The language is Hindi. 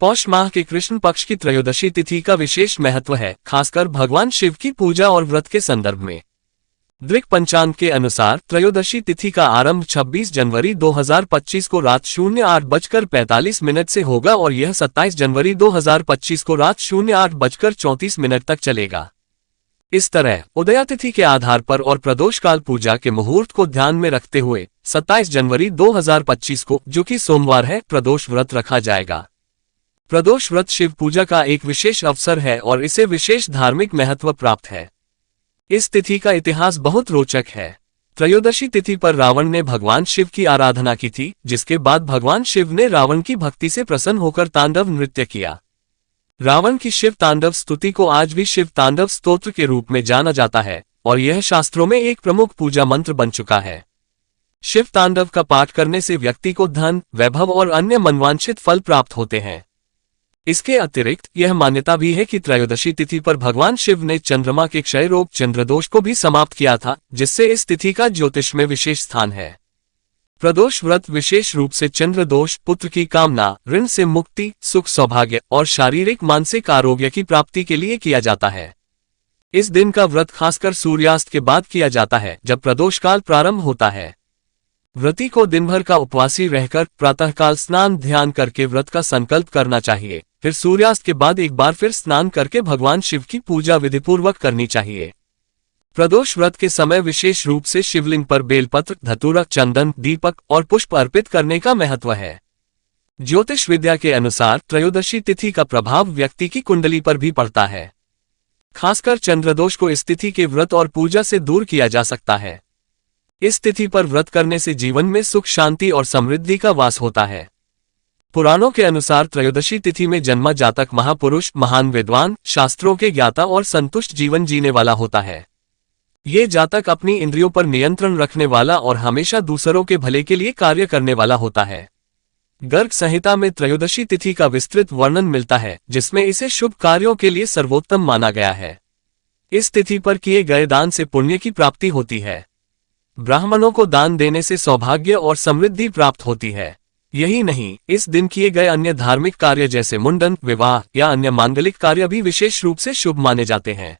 पौष माह के कृष्ण पक्ष की त्रयोदशी तिथि का विशेष महत्व है, खासकर भगवान शिव की पूजा और व्रत के संदर्भ में। द्विक पंचांग के अनुसार त्रयोदशी तिथि का आरंभ 26 जनवरी 2025 को रात 08:45 से होगा और यह 27 जनवरी 2025 को रात 08:34 तक चलेगा। इस तरह उदया तिथि के आधार पर और प्रदोष काल पूजा के मुहूर्त को ध्यान में रखते हुए 27 जनवरी 2025 को, जो कि सोमवार है, प्रदोष व्रत रखा जाएगा। प्रदोष व्रत शिव पूजा का एक विशेष अवसर है और इसे विशेष धार्मिक महत्व प्राप्त है। इस तिथि का इतिहास बहुत रोचक है। त्रयोदशी तिथि पर रावण ने भगवान शिव की आराधना की थी, जिसके बाद भगवान शिव ने रावण की भक्ति से प्रसन्न होकर तांडव नृत्य किया। रावण की शिव तांडव स्तुति को आज भी शिव तांडव स्तोत्र के रूप में जाना जाता है और यह शास्त्रों में एक प्रमुख पूजा मंत्र बन चुका है। शिव तांडव का पाठ करने से व्यक्ति को धन, वैभव और अन्य मनवांछित फल प्राप्त होते हैं। इसके अतिरिक्त यह मान्यता भी है कि त्रयोदशी तिथि पर भगवान शिव ने चंद्रमा के क्षय रोग चंद्रदोष को भी समाप्त किया था, जिससे इस तिथि का ज्योतिष में विशेष स्थान है। प्रदोष व्रत विशेष रूप से चंद्रदोष, पुत्र की कामना, ऋण से मुक्ति, सुख सौभाग्य और शारीरिक मानसिक आरोग्य की प्राप्ति के लिए किया जाता है। इस दिन का व्रत खासकर सूर्यास्त के बाद किया जाता है, जब प्रदोष काल प्रारंभ होता है। व्रती को दिन भर का उपवासी रहकर प्रातःकाल स्नान ध्यान करके व्रत का संकल्प करना चाहिए। फिर सूर्यास्त के बाद एक बार फिर स्नान करके भगवान शिव की पूजा विधिपूर्वक करनी चाहिए। प्रदोष व्रत के समय विशेष रूप से शिवलिंग पर बेलपत्र, धतूरा, चंदन, दीपक और पुष्प अर्पित करने का महत्व है। ज्योतिष विद्या के अनुसार त्रयोदशी तिथि का प्रभाव व्यक्ति की कुंडली पर भी पड़ता है। खासकर चंद्रदोष को इस तिथि के व्रत और पूजा से दूर किया जा सकता है। इस तिथि पर व्रत करने से जीवन में सुख, शांति और समृद्धि का वास होता है। पुराणों के अनुसार त्रयोदशी तिथि में जन्मा जातक महापुरुष, महान विद्वान, शास्त्रों के ज्ञाता और संतुष्ट जीवन जीने वाला होता है। ये जातक अपनी इंद्रियों पर नियंत्रण रखने वाला और हमेशा दूसरों के भले के लिए कार्य करने वाला होता है। गर्ग संहिता में त्रयोदशी तिथि का विस्तृत वर्णन मिलता है, जिसमें इसे शुभ कार्यों के लिए सर्वोत्तम माना गया है। इस तिथि पर किए गए दान से पुण्य की प्राप्ति होती है। ब्राह्मणों को दान देने से सौभाग्य और समृद्धि प्राप्त होती है। यही नहीं, इस दिन किए गए अन्य धार्मिक कार्य जैसे मुंडन, विवाह या अन्य मांगलिक कार्य भी विशेष रूप से शुभ माने जाते हैं।